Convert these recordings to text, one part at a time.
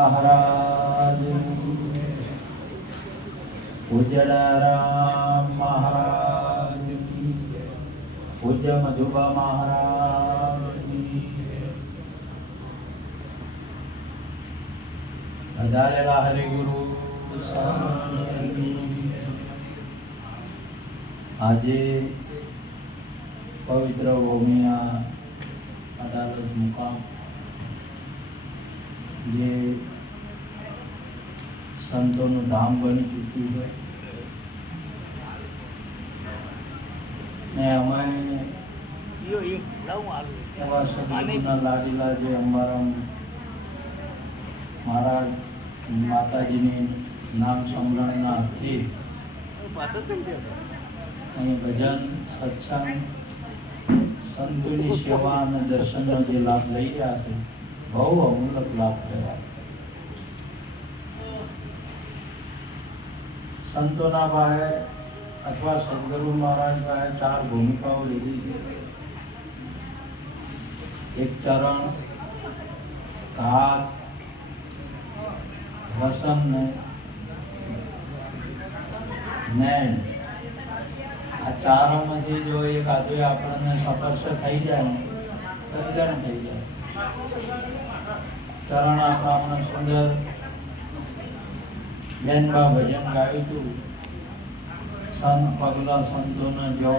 महाराज पूज्य राम महाराज की, पूज्य मधुबा महाराज की, हजारेला हरि गुरु આજે પવિત્ર ભૂમિયા અદાલત મુકામ જે સંતોનું ધામ બની ચૂક્યું છે ને અમે એવા સદગુરુના લાડીલા જે અંબારામ મહારાજ માતાજીની નામ સ્મરણના અર્થે અહીં ભજન સત્સંગ સંતોની સેવા અને દર્શનનો જે લાભ લઈ રહ્યા છે બહુ અમૂલક લાભ થયા. સંતોના પાસે અથવા સદગુરુ મહારાજ પાસે 4 ભૂમિકાઓ લીધી છે. એક ચરણ, હાથ, વસન ને નૈન. આ ચારોમાંથી જો એક આદુ આપણને સ્પર્શ થઈ જાય ને કલ્યાણ થઈ જાય. ચરણ આપણે સુંદર બેનબા ભજન ગાયું હતું. સંત પગલા સંતોને જો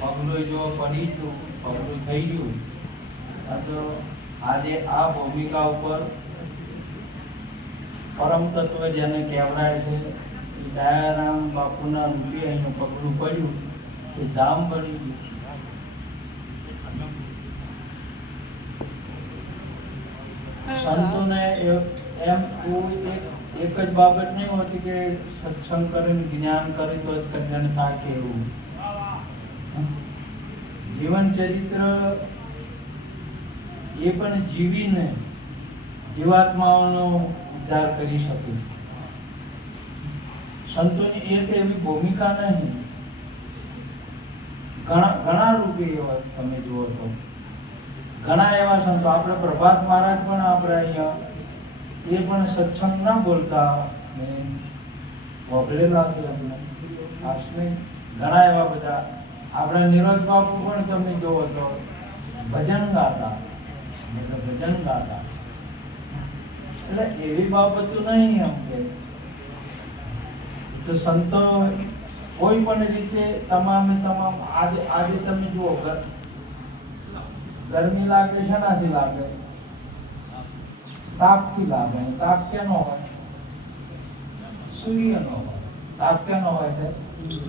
પગલું જો પડી ગયું, પગલું થઈ ગયું. તો આજે આ ભૂમિકા ઉપર પરમ તત્વ જેને કહેવાય છે દયારામ બાપુના રૂપે અહીંનું પગલું પડ્યું એ ધામ બની ગયું. સંતોને એમ કોઈ એક જ બાબત નહીં હોતી કે સત્સંગ કરીને જ્ઞાન કરે તો જ કલ્યાણ થાય કે એવું. જીવન ચરિત્ર એ પણ જીવીને જીવાત્માઓનો ઉદ્ધાર કરી શકે. સંતોની એક એવી ભૂમિકા નહીં, ઘણા રૂપે એવા તમે જુઓ તો ઘણા એવા સંતો. આપણે પ્રભાત મહારાજ પણ આપણે અહીંયા એ પણ સત્સંગ ના બોલતા વગડેલા છે. ઘણા એવા બધા આપણે નીરજ બાપુ પણ તમે જુઓ તો ભજન ગાતા. એટલે એવી બાબતો નહીં એમ કે તો સંતો કોઈ પણ રીતે તમામે તમામ આજે તમે જુઓ ગરમી લાગે છે નાથી લાગે, તાપથી લાગે. તાપ કેનો હોય? સૂર્યનો હોય. તાપ કેનો હોય છે?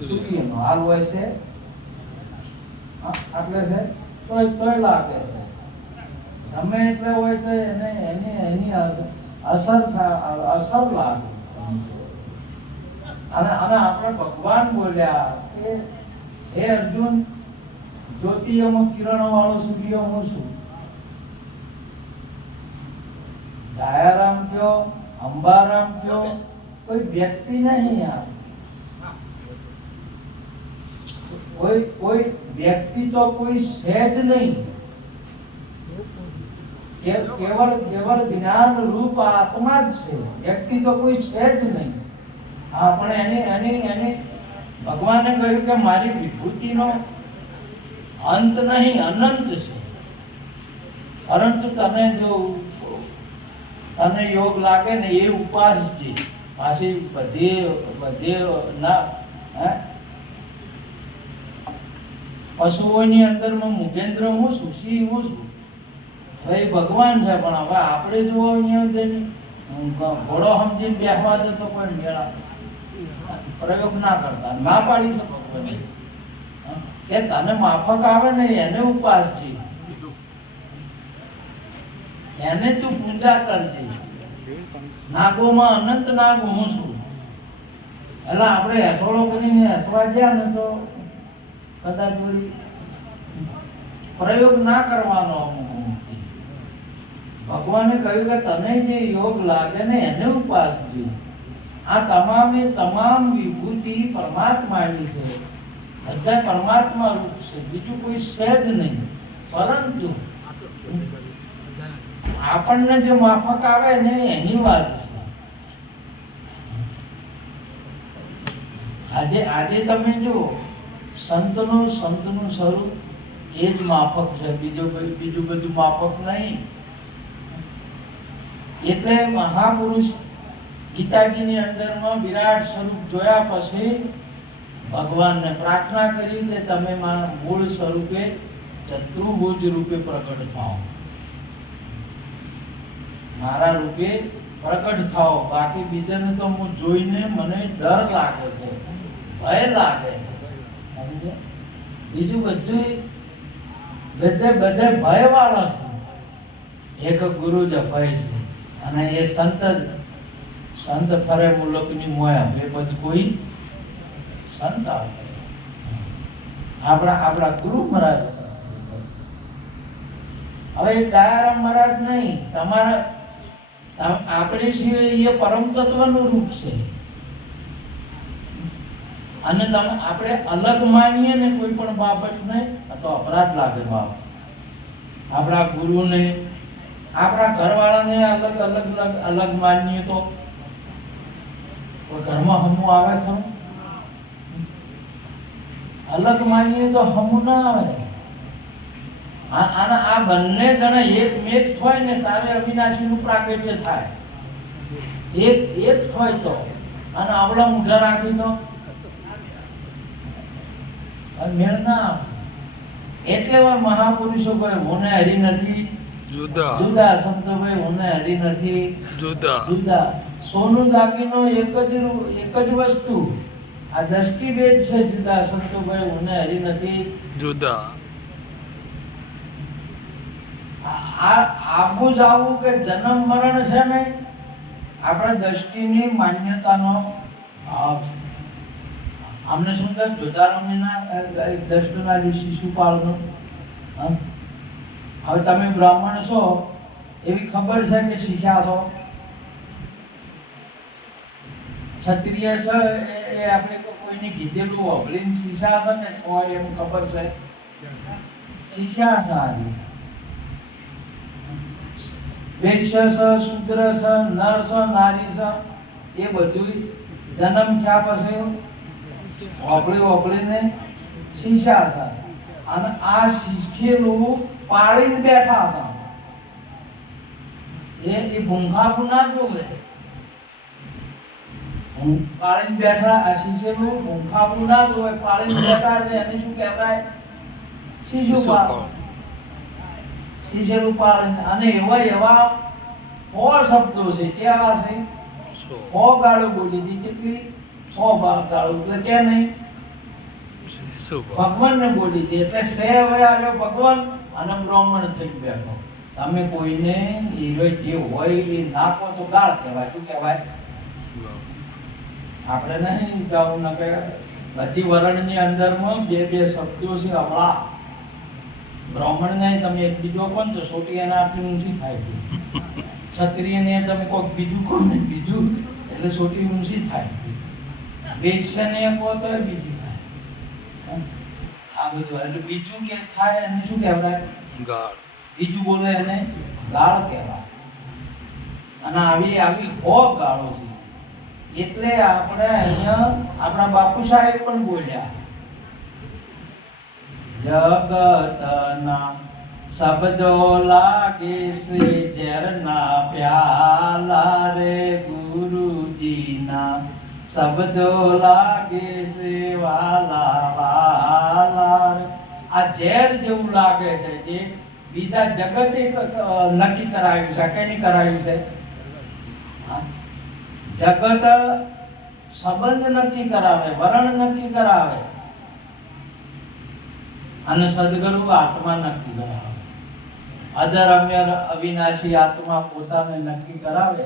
સૂર્યનો. હાલ હોય છે એટલે છે તોય લાગે છે. ગમે એટલે હોય તો એની અસર લાગે. અને આપણે ભગવાન બોલ્યા કે હે અર્જુન, જ્યોતિઓમાં કિરણો વાળો સૂર્ય હું છું. દયારામ કયો, અંબારામ કયો, કોઈ વ્યક્તિ નહીં. કોઈ વ્યક્તિ તો કોઈ છે જ નહીં. કેવળ જ્ઞાન રૂપ આત્મા જ છે. વ્યક્તિ તો કોઈ છે જ નહીં. પણ એને ભગવાને કહ્યું કે મારી વિભૂતિનો અંત નહીં, અનંત છે. પરંતુ તને યોગ લાગે ને એ ઉપાસજી પાછી બધે ના પશુઓની અંદરમાં મુકેન્દ્ર હું છું, સિંહ હું છું. હવે ભગવાન છે. પણ હવે આપણે જો અહીંયા ઘોડો સમજીને બેસવા દે તો કોઈ મેળા પ્રયોગ ના કરતા. ના પાડી શકો કે તને માફક આવે ને એને ઉપાસજે, એને તું પૂજા કરજે. નાગોમાં અનંત નાગ હું છું. એટલે આપણે હેઠોળો કરીને હસવા ગયા ને તો કદાચ વળી પ્રયોગ ના કરવાનો. ભગવાને કહ્યું કે તને જે યોગ લાગે ને એને ઉપાસજે. આ તમામે તમામ વિભૂતિ પરમાત્માની છે. બધા પરમાત્મા રૂપ છે, બીજું કોઈ છે જ નહીં. પરંતુ આપણને જે માફક આવે ને એની વાત છે. આજે તમે જુઓ સંતનું સ્વરૂપ એ જ માફક છે, બીજું બધું માફક નહીં. એટલે મહાપુરુષ ગીતાજીની અંદરમાં વિરાટ સ્વરૂપ જોયા પછી ભગવાનને પ્રાર્થના કરી કે તમે મારા મૂળ સ્વરૂપે ચતુર્ભુજ રૂપે પ્રગટ થાઓ, મારા રૂપે પ્રગટ થાઓ. બાકી બીજાને તો હું જોઈને મને ડર લાગે છે, ભય લાગે છે. બીજું બધે ભય વાળો છે. એક ગુરુ જ ભય છે અને એ સંત ફરે મુલકની મોયા, એ બધું કોઈ સંત આપણા ગુરુ મહારાજ. હવે દયારામ મહારાજ નહીં, તમારા આપણે છીએ એ પરમ તત્વનું રૂપ છે. અને આપણે અલગ માનીએ ને કોઈ પણ બાબત નહીં તો અપરાધ લાગે. બાપ આપણા ગુરુને આપણા ઘરવાળાને અલગ માનીએ તો ઘરમાં હમું આવે ખરું? અલગ માનીએ તો હમું ના આવે. આ બંને જણા એક મેચ હોય ને તારે અવિનાશીનું પ્રાગટ્ય થાય. એક હોય તો અને આવડા ઊંધા રાખી તો મેળ ના આવે. એટલે મહાપુરુષો કહે હું હરી નથી જુદા, સંતો ભાઈ હું હરી નથી જુદા. સોનું દાગીનો એક જ વસ્તુ, આ દ્રષ્ટિભેદ છે જુદા. સંતો ભાઈ હું હરી નથી જુદા. આવું જાવું કે જન્મ મરણ છે ને આપણા દ્રષ્ટિની માન્યતાનો અમને શું કહે જોધારમીના દ્રષ્ટિના શિશુપાળનો. હવે તમે બ્રાહ્મણ છો એવી ખબર છે કે શીખ્યા છો? ક્ષત્રિય છે એ આપણે કોઈને કીધેલું અભળીને શીખ્યા છે ને હોય એમ ખબર છે? શીખ્યા છે. આજે વૈશ્ય છે, શૂદ્ર છે, નર છે, નારી છે, એ બધું જન્મ થયા પછી ઓપડીને શીખ્યા છે. અને આ શીખેલું પાળીને બેઠા છે. એ ભૂંખાપું ના જોવે. પાળીને બેઠા આ શીખેલું ભૂંખાપું ના જોવે, પાળીને બેઠા છે. એને શું કહેવાય? શીશુપાળ. શીશેલું પાળીને. અને એવા 100 શબ્દો છે. કેવા છે? 100 ગાળો બોલી હતી. કેટલી? 100 ગાળો. એટલે કે નહીં ભગવાનને બોલી હતી. એટલે સે હવે આવ્યો ભગવાન અને બ્રાહ્મણ થઈ બેઠો. તમે કોઈને જે હોય એ નાખો તો ગાળ કહેવાય. શું કહેવાય? આપણે નહીં ગાવું ના કે બધી વર્ણની અંદરમાં બે શબ્દો છે. હમણાં બ્રાહ્મણ ને તમે એક બીજો કોણ તો સોટી એને આપી ઊંચી થાય છે. ક્ષત્રિય ને તમે કોઈક બીજું કોણ ને બીજું એટલે સોટી ઊંચી થાય. વૈશ્ય ને કહો તો બીજું થાય. આ બધું એટલે બીજું કે થાય એને શું કહેવાય? ગાળ. બીજું બોલે એને ગાળ કહેવાય. અને આવી 100 ગાળો છે. એટલે આપણે અહીંયા આપણા બાપુ સાહેબ પણ બોલ્યા, જગતના શબ્દો લાગે શ્રી ઝરના પ્યાલા રે, ગુરુજીના શબ્દો લાગે શ્રી વાલા વાલા રે. આ ઝેર જેવું લાગે છે જે બીજા જગતે નક્કી કરાવ્યું છે. કેની કરાવ્યું છે? જગત સંબંધ નક્કી કરાવે, વર્ણ નક્કી કરાવે અને સદગુરુ આત્મા નક્કી કરાવે. અધરમ્ય અવિનાશી આત્મા પોતાને નક્કી કરાવે.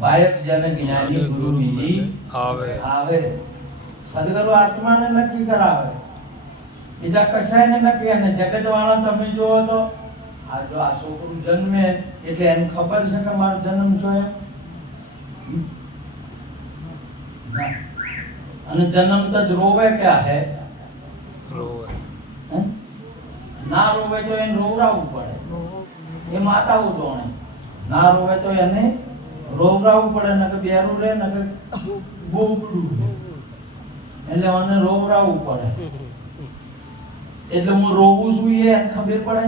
બાયક જન જ્ઞાની ગુરુ બીજી આવે. સદગુરુ આત્માને નક્કી કરાવે, બીજા કશાયને નક્કી. અને જગત વાળા તમે જુઓ તો આ છોકરું જન્મે એટલે એને ખબર છે કે મારો જન્મ છો એમ. અને જન્મ તો રોવે ક્યાં હે? ના રોવે તો એને રોવરાવવું પડે. એ માતાઓ જોણે. ના રોવે તો એને રોવરાવવું પડે, ને કે બેરું રે ને કે બોબડું એટલે મને રોવરાવવું પડે. એટલે હું રોવું છું એને ખબર પડે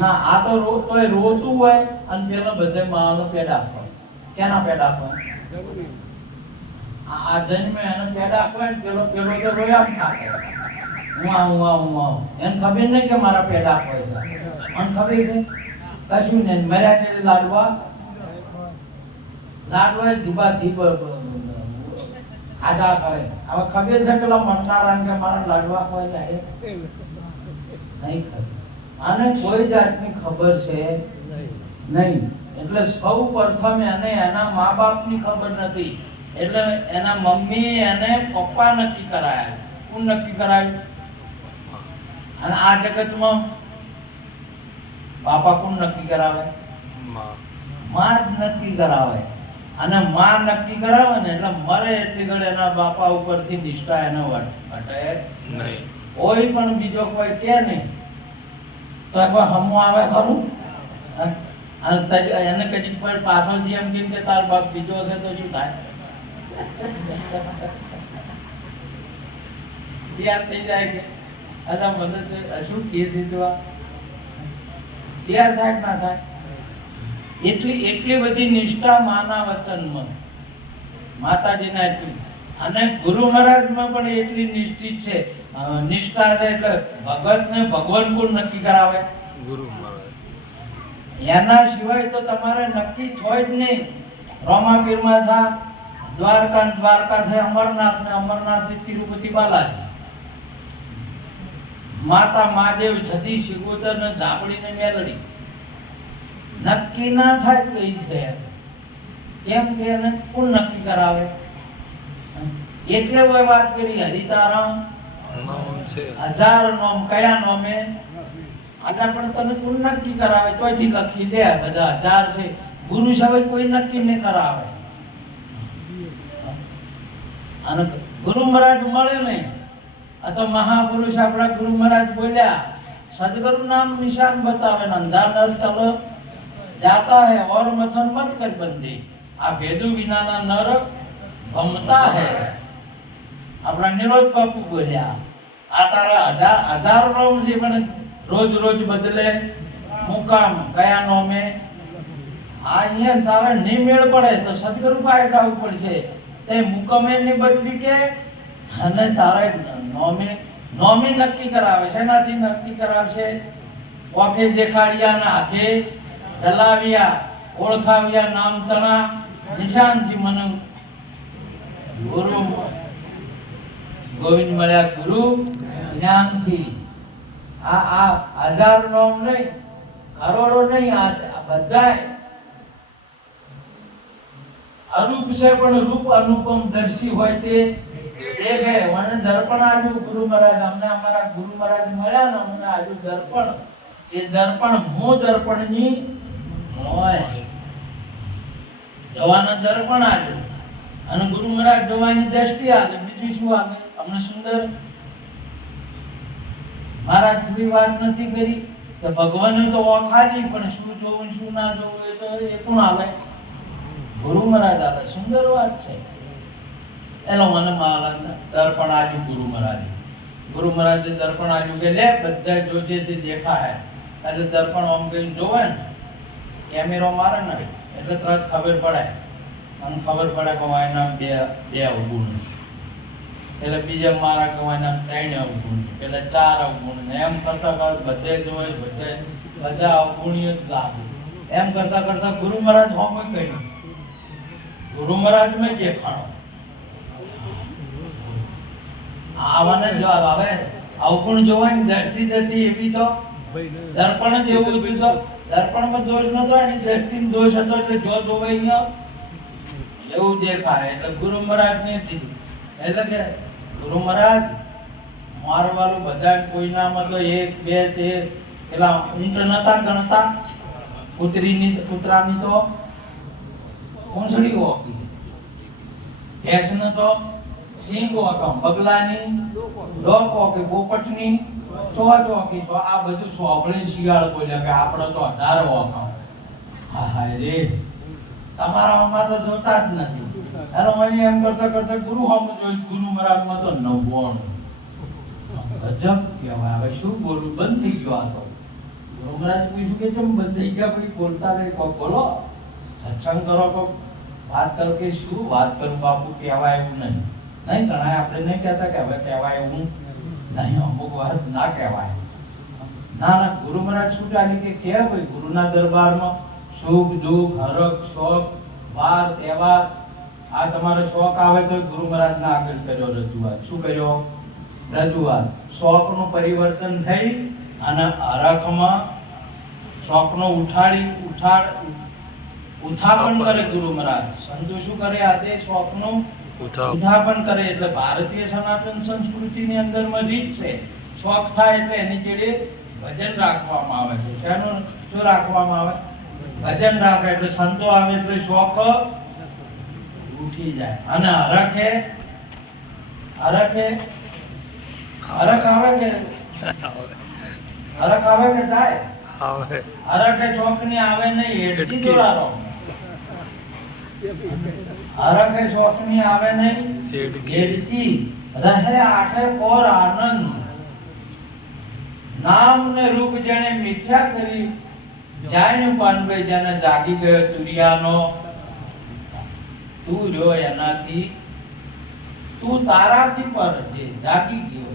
ના. આ તો તોય રોતું હોય અને પેલો બધે માનો પેડ આપે. કેના પેડ આપે? આ જન્મે એને પેડ આપે ને પેલો તો રોયા આપે. હું આવું એને ખબર નહીં કે મારા પેડ આપે છે. મને ખબર છે કશું નહીં. મર્યા છે લાડવા ધીબા આદા કરે. હવે ખબર છે પેલા મણકારા કે મારા લાડવા કોઈ જાય નહીં ખબર. આને કોઈ જાતની ખબર છે નહીં. એટલે સૌ પ્રથમ એને એના મા બાપની ખબર નથી. એટલે એના મમ્મી એને પપ્પા નક્કી કરાયા. કોણ નક્કી કરાયું? અને આ જગતમાં બાપા કોણ નક્કી કરાવે? માં જ નક્કી કરાવે. અને માં નક્કી કરાવે ને એટલે મરે એટલી ઘડી એના બાપા ઉપરથી નિષ્ઠા એને હટે નહીં. કોઈ પણ બીજો કોઈ કે નહીં તો કોઈ હમું આવે ખરું? એને કદી કોઈ પાછળથી એમ કેમ કે તાર બાપ બીજો છે તો શું થાય? તૈયાર થઈ જાય કે અચ્છા મને શું કે દીધું તૈયાર થાય ના થાય? એટલી બધી નિષ્ઠા માના વચનમાં માતાજીના એટલી. અને ગુરુ મહારાજમાં પણ એટલી નિષ્ઠિત છે. નિષ્ઠા એટલે ભગતને ભગવાન કોણ નક્કી કરાવે? ગુરુ મહારાજ. એના સિવાય તો તમારે નક્કી હોય જ નહીં. રોમાપીરમાં થા, દ્વારકા છે અમરનાથ ને અમરનાથ થી તિરુપતિ બાલાજી. માતા મહાદેવ છતી શિગોતર ને ઝાપડી ને મેલડી નક્કી ના થાય કઈ છે. કેમ કે એને કોણ નક્કી કરાવે? એટલે વાત કરી હરિતારામ છે 1000 નામ કયા નામે આજા પણ તને કોણ નક્કી કરાવે? ચોથી લખી દે બધા 1000 છે. ગુરુ સાહેબ કોઈ નક્કી નહીં કરાવે. અને ગુરુ મહારાજ મળે નહીં. આ તો મહાપુરુષ આપણા ગુરુ મહારાજ બોલ્યા સદગુરુ નામ નિશાન बतावे अंधा नर चलो जाता है और मथन मत कर बंदी. આ ભેદુ વિનાના નર ભમતા હે. આપણા નિરોધ બાપુ બોલ્યા આ તારા 1000 નામ છે પણ રોજ બદલે મુકામ કયા નામે? આ અહીંયા તારે નહીં મેળ પડે તો સદગુરુ પાસે જવું પડશે. તે મુકામે ને બદલી કે અને તારે નોમે નક્કી કરાવે છે. એનાથી નક્કી કરાવશે ઓકે દેખાડ્યા ના હાથે ચલાવ્યા ઓળખાવ્યા નામ તણા નિશાનથી મને ગુરુ ગોવિંદ મળ્યા ગુરુ જ્ઞાનથી. આ 1000 નામ નહીં, કરોડો નહીં, આ બધાય અરૂપ છે પણ રૂપ અનુપમ દર્શી હોય તે દેખે. મને દર્પણ આજુ ગુરુ મહારાજ અમને અમારા ગુરુ મહારાજ મળ્યા ને અમને આજુ દર્પણ. એ દર્પણ હું દર્પણની હોય જવાના દર્પણ આજુ અને ગુરુ મહારાજ જોવાની દ્રષ્ટિ આજે. બીજું શું આવે? અમને સુંદર મહારાજ શ્રી વાત નથી કરી તો ભગવાનને તો ઓળખાજી પણ શું જોવું શું ના જોવું એ તો એ કોણ આવે? ગુરુ મહારાજ આવે. સુંદર વાત છે. એનો મને દર્પણ આજુ ગુરુ મહારાજ દર્પણ આજુ કે લે બધા જોજે તે દેખાય. એટલે દર્પણ આમ કઈ જોવે ને કેમેરો મારે ને એટલે તરત ખબર પડે. મને ખબર પડે કે એના બે અવગુણ એટલે બીજા મારા કે એના 3 અવગુણ એટલે 4 અવગુણ એમ કરતા બધે જોવે બધા અવગુણીય જ લાગે. એમ કરતા ગુરુ મહારાજ હોમ કહ્યું ગુરુ મહારાજ મેં દેખાણો આવાને જવાબ આવે. અવગુણ જોવાની દ્રષ્ટિ એવી તો દર્પણ જ એવું હતું. તો દર્પણમાં દોષ નતો એની દ્રષ્ટિમાં દોષ હતો એટલે જો જોવાય એવું દેખાય. એટલે ગુરુ મહારાજ ને કીધું એટલે કે ગુરુ મહારાજ મારવાળું બધા કોઈનામાં તો 1 2 તે પેલા ઊંટ નતા ગણતા. કૂતરાની તો પૂંછડી ઓકી, ભેંસને તો સિંગ ઓકમ, બગલાની ડોક ઓકી, પોપટની ચોચ ઓકી. તો આ બધું સોંભળી શિયાળ બોલ્યા કે આપણે તો 1000 ઓકમ હા હા રે તમારામાં તો જોતા જ નથી. એનો મને એમ કરતા કરતા ગુરુ હમ જોઈ ગુરુ મહારાજમાં તો 99 ગજબ કહેવાય. હવે શું બોલું, બંધ થઈ ગયો આ તો. ગુરુ મહારાજ પૂછ્યું કે કેમ બંધ થઈ ગયા, પછી બોલતા રહે. કોક બોલો, સત્સંગ કરો, કોક વાત કરો. કે શું વાત કરું બાપુ, કહેવાય એવું નહીં. નહીં ઘણા આપણે નહીં કહેતા કે હવે કહેવાય એવું નહીં, અમુક વાત ના કહેવાય. ના ના, ગુરુ મહારાજ શું ચાલી કે ભાઈ ગુરુના દરબારમાં સુખ દુઃખ હરખ શોખ વાર તહેવાર આ તમારો શોખ આવે તો ગુરુ મહારાજના આગળ કર્યો રજૂઆત. શું કર્યો? રજૂઆત. શોખનું પરિવર્તન થઈ અને હરખમાં શોખનો ઉત્થાપન કરે ગુરુ મહારાજ. સંતો શું કરે? આજે શોખનું ઉત્થાપન કરે. એટલે ભારતીય સનાતન સંસ્કૃતિની અંદરમાં રીત છે, શોખ થાય એટલે એની જોડે ભજન રાખવામાં આવે છે. શેનું શું રાખવામાં આવે? ભજન રાખે. એટલે સંતો આવે એટલે શોખ ઉઠી જાય. અને હરખ આવે કે જાય? હરખે શોખ ની આવે નહીં, હેઠથી દોરારો. હરખે શોખ ની આવે નહીં, હેઠથી રહે આઠે પોર આનંદ. નામ ને રૂપ જેને મિથ્યા કરી જાય ને પાનભાઈ, જેને જાગી ગયો તુરિયાનો તું જો એનાથી, તું તારાથી પર જે જાગી ગયો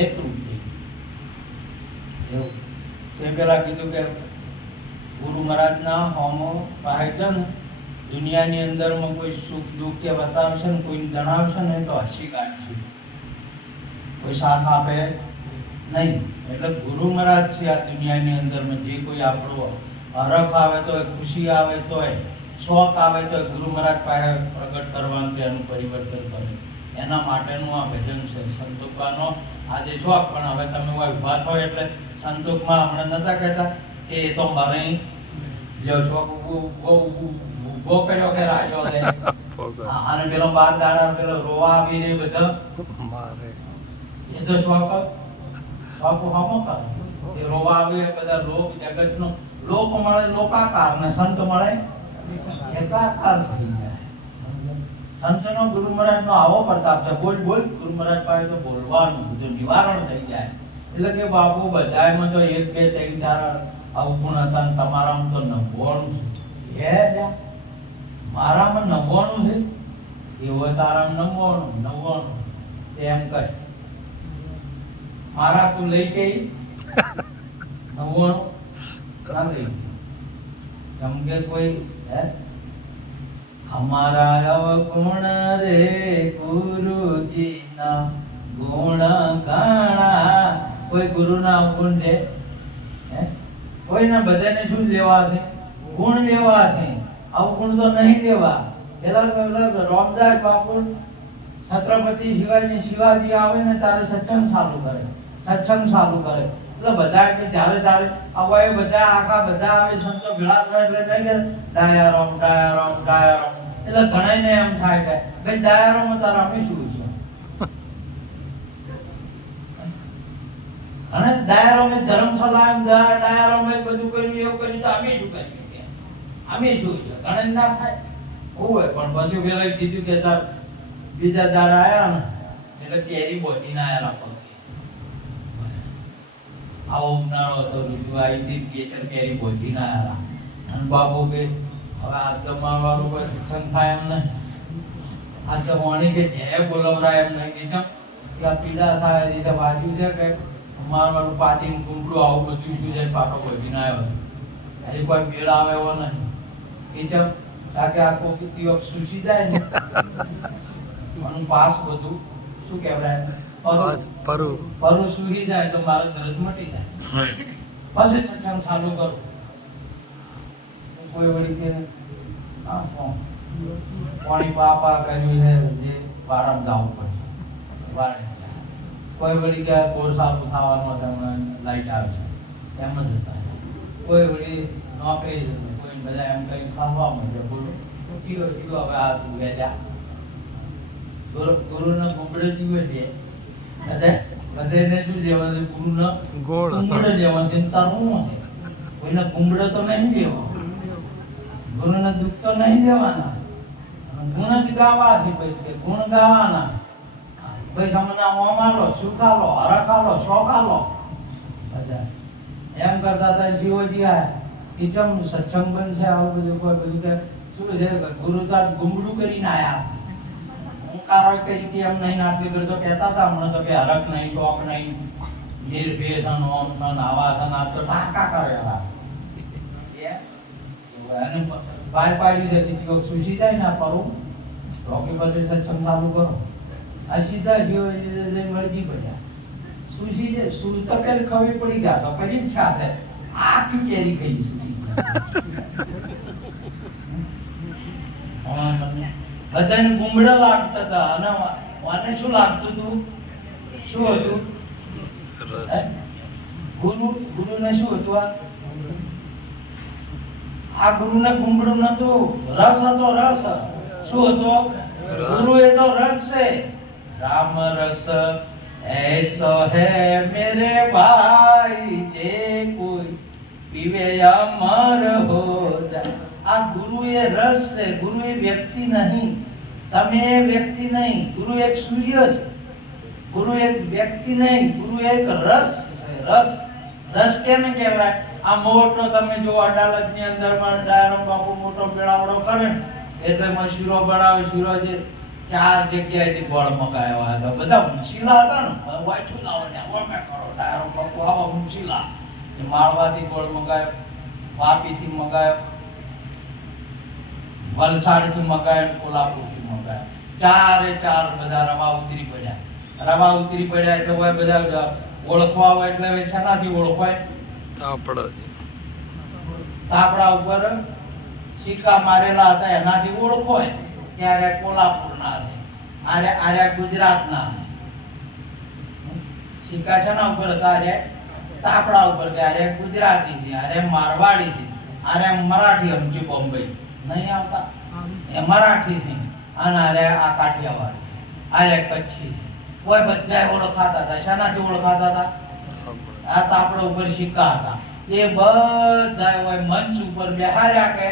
એટલું છે. એવું તે પેલા કીધું કે ગુરુ મહારાજના હોમો પાહેજન દુનિયાની અંદરમાં કોઈ સુખ દુઃખ કે બતાવશે ને કોઈ જણાવશે ને તો હસી કાઢશે, કોઈ સાથ આપે નહીં. એટલે ગુરુ મહારાજ છે આ દુનિયાની અંદરમાં. જે કોઈ આપણો હરખ આવે તો ખુશી આવે તો શોખ આવે તો ગુરુ મહારાજ પાસે પ્રગટ કરવાનું કે એનું પરિવર્તન કરે. એના માટેનું આ ભજન છે સંતોષવાનો. આજે શોખ પણ હવે તમે ઉભા થો એટલે સંતોષમાં હમણાં નતા કહેતા કે એ તો મારે જો શોખ ઉભો કર્યો કે રાજો છે અને પેલો 12 દાડા પેલો રોવા આવી રે બધા એ તો શોખ હમો કરે. એ રોવા આવે બધા લોક જગતનો લોક મળે લોકાકાર ને સંત મળે એકાકાર થઈ જાય. સંતનો ગુરુ મહારાજનો આવો પ્રતાપ છે. બોલ બોલ ગુરુ મહારાજ પાસે તો બોલવાનું બધું નિવારણ થઈ જાય. એટલે કે બાપુ બધાયમાં તો 1 2 3 4 અવગુણ હતા, તમારામાં તો 99 છે. મારામાં 99 છે, એવો તારામાં 99 એમ કહે. મારા તું લઈ ગઈ 99 ના લઈ જેમ કે કોઈ हमारा अवगुण रे गुरुजी ना गुण गाणा. कोई गुरु ना अवगुण दे कोई ना, बधाने શું લેવા છે? ગુણ લેવા છે, અવગુણ તો નહીં લેવા. પેલા રામદાસ બાપુ છત્રપતિ શિવાજી આવે ને ત્યારે સત્સંગ ચાલુ કરે. એટલે બધા કે જ્યારે હવે બધા આખા બધા આવે સંતો ભેળા થાય એટલે કઈ કે ડાયારામ. એટલે ઘણાને એમ થાય કે ભાઈ ડાયારામ તારા અમે શું છે? અને ડાયારામ ધર્મશાળા ડાયારામ બધું કર્યું એવું કર્યું તો અમે શું કરીએ? અમે શું છે? ઘણા ના થાય હોય. પણ પછી પેલા કીધું કે તાર બીજા દાડા આયા ને એટલે કેરી બોધી ના આયા. આવો ઉનાળો હતો, ઋતુ આવી કેસર કેરી બોધી ના આયા. અને બાપુ કે હવે આ તો મારવાનું કોઈ શિક્ષણ થાય એમ નહીં. આ તો વાણી કે જે બોલવરાય એમ નહીં. કે આ પીડા થાય રીતે વાંચ્યું છે કે મારવાનું પાટીને કુંકડું આવું બધું શું છે પાટો બોધી ના આવ્યો. હજી કોઈ મેળ આવે એવો નહીં. એ જેમ તાકે આખો દિવસ સૂચી જાય ને અને પાસ બધું શું કહેવાય પરું સૂકી જાય તો મારો દર્દ મટી જાય. પછી સત્સંગ ચાલુ કરું. કોઈ વળી કે પાણી પાપા કર્યું છે જે બારમ જવું પડશે. કોઈ વળી કે બોર સાફ થવાનો લાઈટ આવે છે એમ જ હતા. કોઈ વળી નોકરી કોઈ બધા એમ કઈ ખાવા મળે. બોલો કીધો હવે આ તું વેચા ગુરુને ગુંબડે જીવે છે. બધાને શું લેવાનું? ગુરુને ગુંબડે લેવાનું. ચિંતા શું છે? કોઈને ગુંબડે તો નહીં લેવો. ગુણને દુઃખ તો નહીં દેવાના, ગુણ જ ગાવા છે. પછી ગુણ ગાવાના, ભાઈ તમને ઓમાલો, સુખાલો, હરખાલો, શોખાલો બધા એમ કરતા હતા. જીવોજી આ કિચમ સત્સંગ બનશે આવું બધું કોઈ બધું કે શું છે ગુરુ તો ગુમડું કરીને આયા. હું કારો કઈ રીતે એમ નહીં આટલી કરતો કહેતા હતા. હમણાં તો કે હરખ નહીં, શોખ નહીં, નિર્ભેષણ ઓમ આવાસન આ તો ટાંકા કરેલા અને બહાર પાડી જતી હતી. સુશી જાય ને પરું રોકી પાસે સત્સંગ ચાલુ કરો. આ સીધા જીવો મરજી પડ્યા. સુશી છે સુર તો પેલી ખબર પડી ગયા તો પછી જ સાથે આખી કેરી ખાઈ સુશી. બધાને ગુમડા લાગતા હતા અને મને શું લાગતું હતું? શું હતું? ગુરુને શું હતું? આ ગુરુને ગુમડું નતું, રસ હતો. રસ શું હતો? ગુરુ એ તો રસ છે. રામ રસ ऐसो है मेरे भाई जे कोई पीवे अमर हो जाए. આ ગુરુ એ રસ છે. ગુરુ એ વ્યક્તિ નહીં. તમે વ્યક્તિ નહીં. ગુરુ એક સૂર્ય છે. ગુરુ એક વ્યક્તિ નહીં. ગુરુ એક રસ છે. રસ રસ કેને કહેવાય? આ મોટો તમે જો અડાલજની અંદરમાં ડાયરો બાપુ મોટો મેળાવડો કરે ને એટલે માં શીરો બનાવે. શીરો જે 4 જગ્યાએથી ગોળ મગાવ્યા હતા. બધા મુશીલા હતા ને વાંચું લાવો ને ઓમે કરો ડાયરો બાપુ આવા મુશીલા. માળવાથી ગોળ મગાવ્યો, વાપીથી મગાવ્યો, વલસાડથી મગાવ્યો, કોલ્હાપુરથી મગાવ્યો. 4 બધા રવા ઉતરી પડ્યા. રવા ઉતરી પડ્યા એટલે હોય બધા ઓળખવા હોય એટલે શેનાથી ઓળખાય? તાપડા ઉપર સિક્કા મારેલા હતા એનાથી ઓળખાય. ત્યારે કોલ્હાપુરના છે, આરે ગુજરાતના સિક્કા શેના ઉપર હતા? આરે તાપડા ઉપર. ત્યારે ગુજરાતી છે, આરે મારવાડી છે, આરે મરાઠી સમજી બોમ્બે નહીં આવતા એ મરાઠી છે, અને આરે આ કાઠિયાવાડ, આરે કચ્છી કોઈ બધા ઓળખાતા હતા. શેનાથી ઓળખાતા હતા? આ તાપડા ઉપર સિક્કા હતા. એ બધા હોય મંચ ઉપર બેહાર્યા કે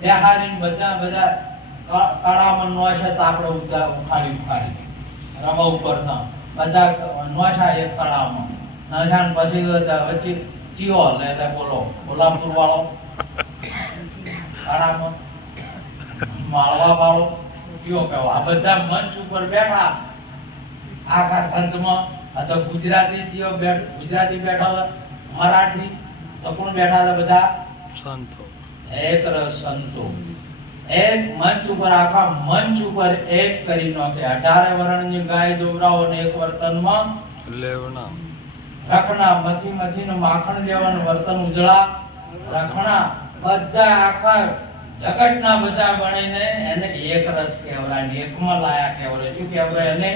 બેહારીને બધા કળામાં નોશે તાપડો ઉખાડી રવા ઉપર બધા નોશા એક કળામાં નશાન પછી વચ્ચે ચીઓ લે બોલો કોલ્હાપુર વાળો કળામાં માળવા વાળો ચીઓ કહેવા. બધા મંચ ઉપર બેઠા આખા સંતમાં. અથવા ગુજરાતી ચીઓ ગુજરાતી બેઠા, મરાઠી તો કોણ બેઠા હતા? બધા સંતો. એક રસ સંતો એક મંચ ઉપર, આખા મંચ ઉપર એક કરી નાખે. 18 વર્ણની ગાય દોરાવો ને એક વર્તનમાં લેવના રખના. મથી માખણ જેવાનું વર્તન ઉજળા રખણા. બધા આખા જગતના બધા ગણીને એને એક રસ કહેવાય. એકમાં લાયા કહેવાય. શું કહેવાય? એને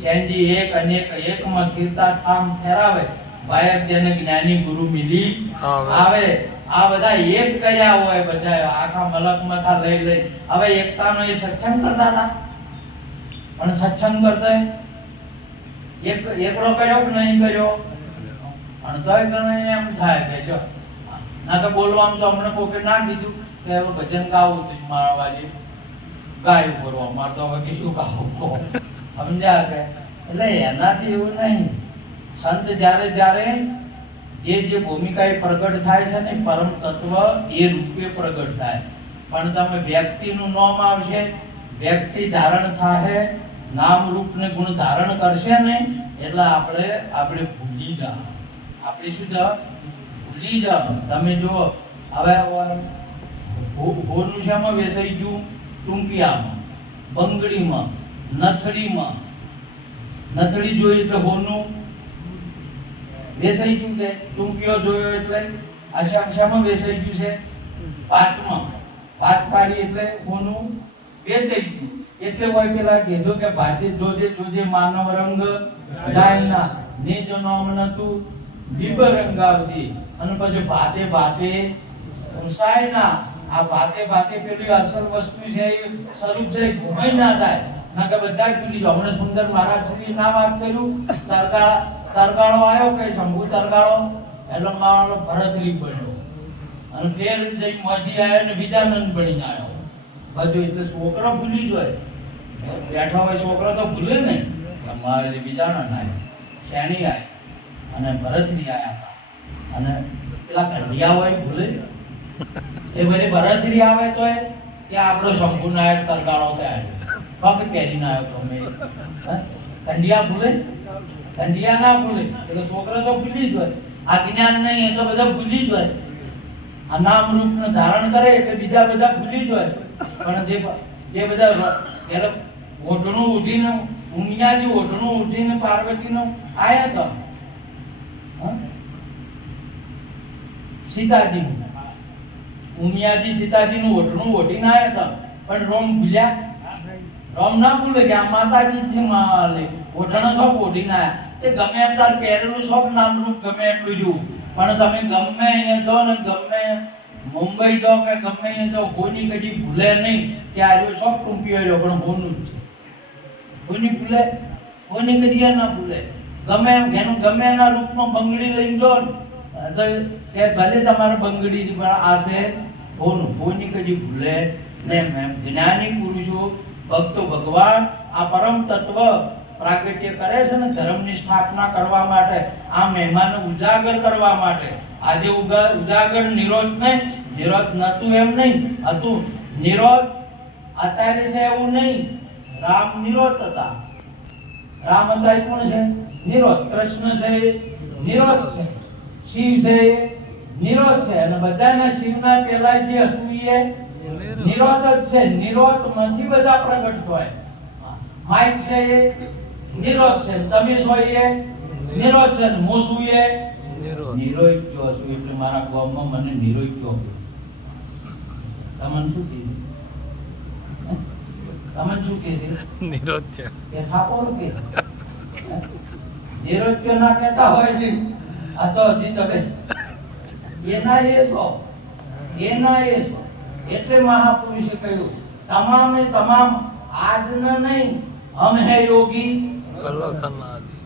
સેંજી એક અનેક એકમાં કીર્તા ઠામ ફેરાવે. બાયક જેને જ્ઞાની ગુરુ મિલી આવે. આ બધા એક કર્યા હોય બધા આખા મલક મથા લઈ. હવે એકતાનો એ સત્સંગ કરતા હતા. પણ સત્સંગ કરતા એકલો કર્યો કે નહીં કર્યો? પણ તોય તને એમ થાય કે જો ના તો બોલવામાં તો હમણાં કોકે ના કીધું કે ભજન ગાવું હતું મારા વાજે ગાયું બોલવા મારે તો હવે શું ગાવું સમજ્યા કે? એટલે એનાથી એવું નહીં. સંત જ્યારે જે ભૂમિકા એ પ્રગટ થાય છે ને પરમ તત્વ એ રૂપે પ્રગટ થાય. પણ તમે વ્યક્તિનું નામ આવશે, વ્યક્તિ ધારણ થાય, નામ રૂપ ને ગુણ ધારણ કરશે ને એટલે આપણે ભૂલી જાવ. આપણે શું જાવ? ભૂલી જાવ. તમે જુઓ હવે હોનું શામાં વેસાઈ ગયું? ટૂંકિયામાં, બંગડીમાં, નથડીમાં. નથડી જોઈ એટલે હોનું વેસાઈ ગયું છે. ટૂંકીઓ જોયો એટલે આશામાં વેસાઈ ગયું છે. પાટમાં પાટ પાડી એટલે હોનું વેચાઈ ગયું. એટલે હોય પેલા કીધું કે ભાતે જોજે માનવ રંગ જાય ના નિજ નામ નતું દીપ રંગ આવતી. અને પછી ભાતે ઊંસાય ના. આ ભાતે પેલી અસલ વસ્તુ છે એ સ્વરૂપ છે ઘુમાઈ ના થાય. ના કે બધા ભૂલી જાઓ. હમણાં સુંદર મહારાજ શ્રી ના વાત કર્યું. તરગાળો આવ્યો કે શંભુ તરગાળો એટલે મારો ભરતરી બન્યો અને ફેર જઈ મોજી આવ્યો ને બીજા નંદ બનીને આવ્યો બધું. એટલે છોકરો ભૂલી જાય, બેઠા હોય છોકરો તો ભૂલે નહીં. અમારે બીજા નંદ આવ્યો, શેણી આવ્યા અને ભરતરી આવ્યા અને પેલા કંડિયા હોય ભૂલે એ બધી ભરતરી આવે તો કે આપણો સંપૂર્ણ નાયક સરકારો થાય પગ પહેરીને આવ્યો તમે કંડિયા ભૂલે? કંડિયા ના ભૂલે. એટલે છોકરો તો ભૂલી જ હોય. આ જ્ઞાન નહીં એ તો બધા ભૂલી જ હોય. આ નામ રૂપને ધારણ કરે એટલે બીજા બધા ભૂલી જ હોય. પણ જે બધા એટલે ઓઢણું ઉઠીને ઉમિયાજી ઓઢણું ઉઠીને પાર્વતીનો આયા તો સીતાજી ઉમિયાજી સીતાજીનું ઓઢણું ઓઢીને આયા હતા. પણ રોમ ભૂલ્યા? રોમ ના ભૂલે કે આ માતાજી છે માલે ઓઢણો સબ ઓઢીને આયા. તે ગમે એમ તાર પહેરેલું સબ નામરૂપ ગમે એટલું જોવું, પણ તમે ગમે અહીંયા જો ને ગમે મુંબઈ જો કે ગમે અહીંયા જો કોઈની કદી ભૂલે નહીં કે આજે સબ ટૂંપી આવ્યો પણ હોનું જ છે. કોઈની ભૂલે? કોઈની કદી ના ભૂલે. ગમે એનું ગમે એના રૂપમાં બંગડી લઈને જો તો કે ભલે તમારે બંગડી પણ આશે હોનું કોઈની કદી ભૂલે નહીં. જ્ઞાની પુરુષો ભક્તો ભગવાન આ પરમ તત્વ પ્રાગટ્ય કરે છે ને ધર્મની સ્થાપના કરવા માટે, આ મહેમાનને ઉજાગર કરવા માટે. આજે ઉજાગર નિરોધ નહીં, નિરોધ નતું એમ નહીં, હતું નિરોધ. અત્યારે છે એવું નહીં. રામ નિરોધ હતા. રામ અત્યારે કોણ છે? નિરોધ. કૃષ્ણ છે નિરોધ છે. શિવ છે નિરોધ છે. અને બધાના શિવના પહેલા જે હતું એ નિરોધ જ છે. નિરોધ માંથી બધા પ્રગટ હોય. માઇક છે એ નિરોધ છે. તમે છો એ નિરોધ છે. હું છું એ નિરોધ છો છું. એટલે મારા ગામમાં મને નિરોધ કહો. તમને શું કીધું? તમે શું કીધું? નિરોધ કે ઠાકોર કે નિરોધ કે ના કહેતા હોય છે. આ તો હજી તમે એના એ છો, એના એ છો. એટલે મહાપુરુષે કહ્યું તમામે તમામ આજના નહીં હમ હે યોગી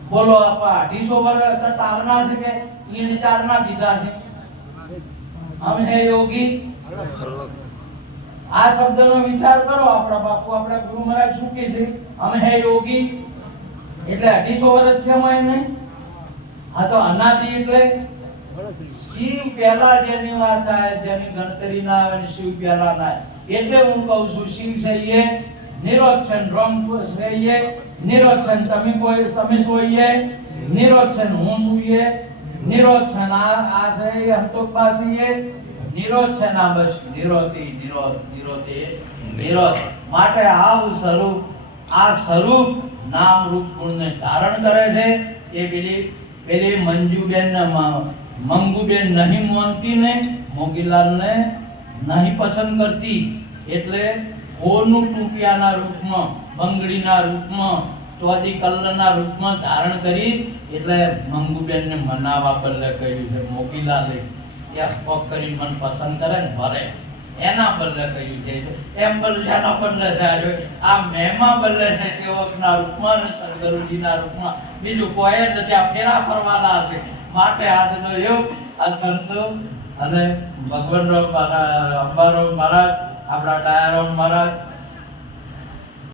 બોલો. આપા 250 વર્ષ તારના છે કે એને ચારના દીધા છે. હમ હે યોગી આ શબ્દનો વિચાર કરો. આપણા બાપુ આપણા ગુરુ મહારાજ શું કહે છે? હમ હે યોગી એટલે 250 વર્ષ છે એને. આ તો અનાદિ એટલે શિવ પહેલા જેની વાત થાય જેની ગણતરી ના આવે શિવ પહેલા ના. એટલે હું કહું છું શિવ છે એ નિરોધન, રોમ છે એ નિરોધન, તમે કોઈ તમે છો એ નિરોધન, હું છું એ નિરોધન, આ છે એ હંતોપાસી એ નિરોધન. આ બસ નિરોધી નિરોધ નિરોધે નિરોધ. માટે આ સ્વરૂપ, આ સ્વરૂપ નામ રૂપ ગુણને ધારણ કરે છે. એ પેલી મંજુબેન મંગુબેન નહીં માનતી ને મોગીલાલ ને નહીં પસંદ કરતી. એટલે હોનું ટૂંપિયાના રૂપમાં, બંગડીના રૂપમાં, ચોદી કલ્લના રૂપમાં ધારણ કરી. એટલે મંગુબેન ને મનાવા બદલે કહ્યું છે મોગીલાલે ત્યાં પગ કરી મન પસંદ કરે ને ભરે એના બદલે કહ્યું છે. એમ બદલ્યાના બદલે થાય. આ મહેમા બદલે છે સેવકના રૂપમાં અને સદગુરુજીના રૂપમાં. બીજું કોઈ જ નથી. આ ફેરા ફરવાના છે. માટે આજનો એવું આ સંતો અને ભગવાનરાવ અંબારાવ મહારાજ, આપણા ડાયારામ મહારાજ